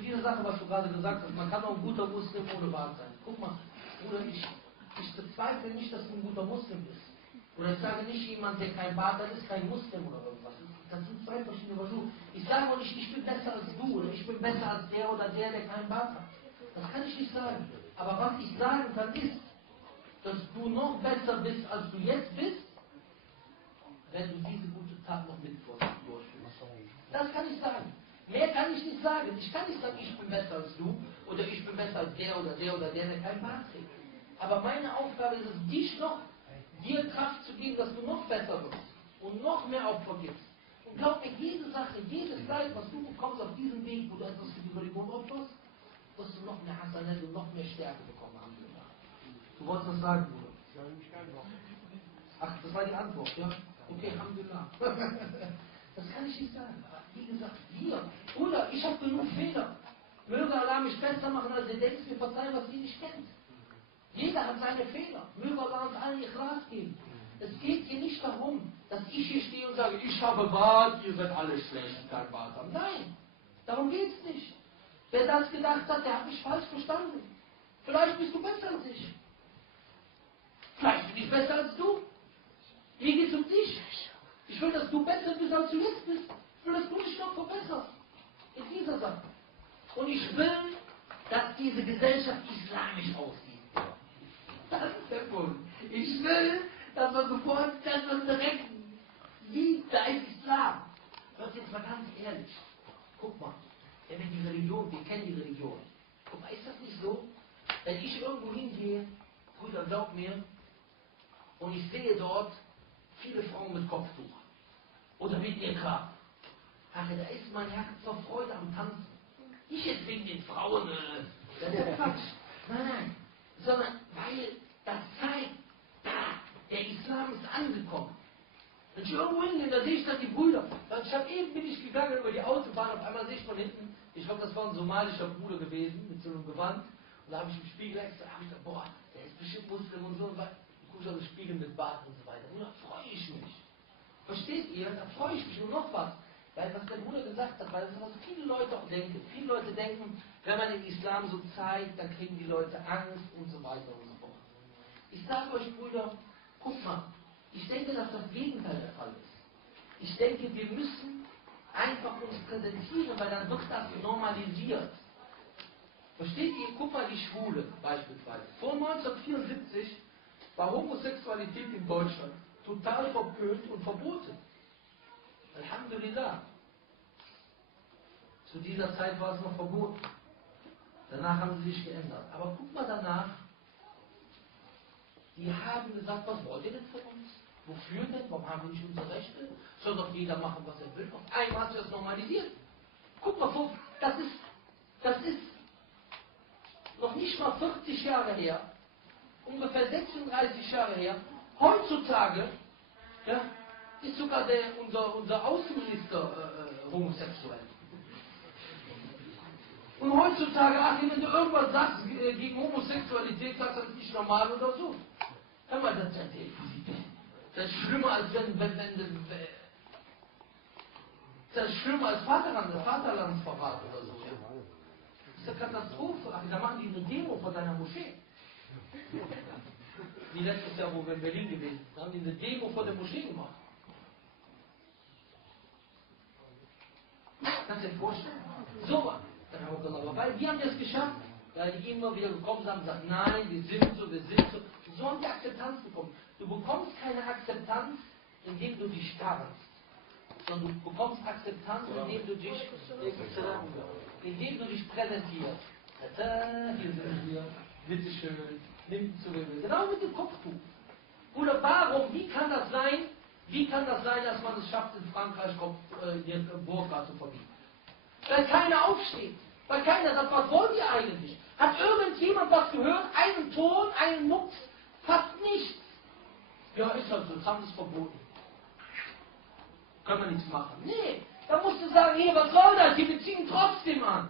dieser Sache, was du gerade gesagt hast, man kann auch ein guter Muslim ohne Bart sein. Guck mal, Bruder, ich bezweifle nicht, dass du ein guter Muslim bist. Oder ich sage nicht, jemand, der kein Bart hat, ist kein Muslim oder irgendwas. Das sind zwei verschiedene Versuche. Ich sage auch nicht, ich bin besser als du oder ich bin besser als der oder der keinen Bart hat. Das kann ich nicht sagen. Aber was ich sagen kann, ist, dass du noch besser bist, als du jetzt bist, wenn du diese gute Tat noch mit durchführst. Das kann ich sagen. Mehr kann ich nicht sagen. Ich kann nicht sagen, ich bin besser als du oder ich bin besser als der oder der keinen Bart trägt. Aber meine Aufgabe ist es, dir Kraft zu geben, dass du noch besser wirst und noch mehr Opfer gibst. Und glaub mir, jede Sache, jedes Leid, was du bekommst auf diesem Weg, wo du etwas für die Religion opferst, wirst du noch mehr Hasanat und noch mehr Stärke bekommen haben. Du wolltest was sagen, Bruder? Ach, das war die Antwort, ja? Okay, Alhamdulillah. Das kann ich nicht sagen. Aber wie gesagt, Bruder, ich habe genug Fehler. Möge Allah mich besser machen, als ihr denkt, mir verzeihen, was ihr nicht kennt. Jeder hat seine Fehler. Möge Allah uns allen Ikhlas geben. Es geht hier nicht darum, dass ich hier stehe und sage, ich habe Bart, ihr seid alle schlecht, die kein Bart haben. Nein, darum geht es nicht. Wer das gedacht hat, der hat mich falsch verstanden. Vielleicht bist du besser als ich. Vielleicht bin ich besser als du. Mir geht es um dich. Ich will, dass du besser bist, als du jetzt bist. Ich will, dass du dich noch verbesserst. In dieser Sache. Und ich will, dass diese Gesellschaft islamisch aussieht. Das ist der Punkt. Ich will, dass man sofort, dass man direkt sieht, da ist Islam. Hört jetzt mal ganz ehrlich. Guck mal, wenn wir die Religion, wir kennen die Religion. Guck mal, ist das nicht so? Wenn ich irgendwo hingehe, Brüder, glaub mir, und ich sehe dort viele Frauen mit Kopftuch. Oder mit Niqab. Ach, da ist mein Herz vor Freude am Tanzen. Nicht jetzt wegen den Frauen, das ist ja Quatsch. Nein, sondern weil das zeigt, der Islam ist angekommen. Wenn ich irgendwo hingehe, da sehe ich dann die Brüder. Bin ich gegangen über die Autobahn, auf einmal sehe ich von hinten, ich glaube, das war ein somalischer Bruder gewesen, mit so einem Gewand. Und da habe ich im Spiegel extra, habe ich gesagt, boah, der ist bestimmt Muslim und so. Und gucke ich auf den Spiegel mit Bart und so weiter. Und da freue ich mich. Versteht ihr? Da freue ich mich. Und noch was. Weil was der Bruder gesagt hat, weil das ist, was viele Leute auch denken. Viele Leute denken, wenn man den Islam so zeigt, dann kriegen die Leute Angst und so weiter und so fort. Ich sage euch, Brüder, guck mal, ich denke, dass das Gegenteil der Fall ist. Ich denke, wir müssen einfach uns präsentieren, weil dann wird das normalisiert. Versteht ihr? Guck mal die Schwule beispielsweise. Vor 1974 war Homosexualität in Deutschland total verpönt und verboten. Alhamdulillah. Zu dieser Zeit war es noch verboten. Danach haben sie sich geändert. Aber guck mal danach. Die haben gesagt, was wollt ihr denn von uns? Wofür denn? Warum haben wir nicht unsere Rechte? Soll doch jeder machen, was er will. Auf einmal hat sich das normalisiert. Guck mal, das ist noch nicht mal 40 Jahre her. Ungefähr 36 Jahre her. Heutzutage ist sogar unser Außenminister homosexuell. Und heutzutage, wenn du irgendwas sagst gegen Homosexualität, sagst du, das ist nicht normal oder so. Hör mal, das ist schlimmer als das ist schlimmer als Vaterlandsverrat oder so. Das ist eine Katastrophe. Da machen die eine Demo vor deiner Moschee. Wie letztes Jahr, wo wir in Berlin gewesen sind, da haben die eine Demo vor der Moschee gemacht. Kannst du dir vorstellen? So, weil die haben das geschafft, weil die immer wieder gekommen sind und gesagt, nein, wir sind so. So haben die Akzeptanz bekommen. Du bekommst keine Akzeptanz, indem du dich tarnst, sondern du bekommst Akzeptanz, indem du dich präsentierst. Hier sind wir, bitteschön, nimm zu Rede. Genau mit dem Kopftuch. Oder warum, wie kann das sein, dass man es schafft, in Frankreich die Burka zu verbieten? Weil keiner aufsteht. Weil keiner sagt, was wollt ihr eigentlich? Hat irgendjemand was gehört? Einen Ton, einen Mucks? Fast nichts. Ja, ist halt so, das haben sie es verboten. Können wir nichts machen. Nee, da musst du sagen, hier, was soll das? Die beziehen trotzdem an.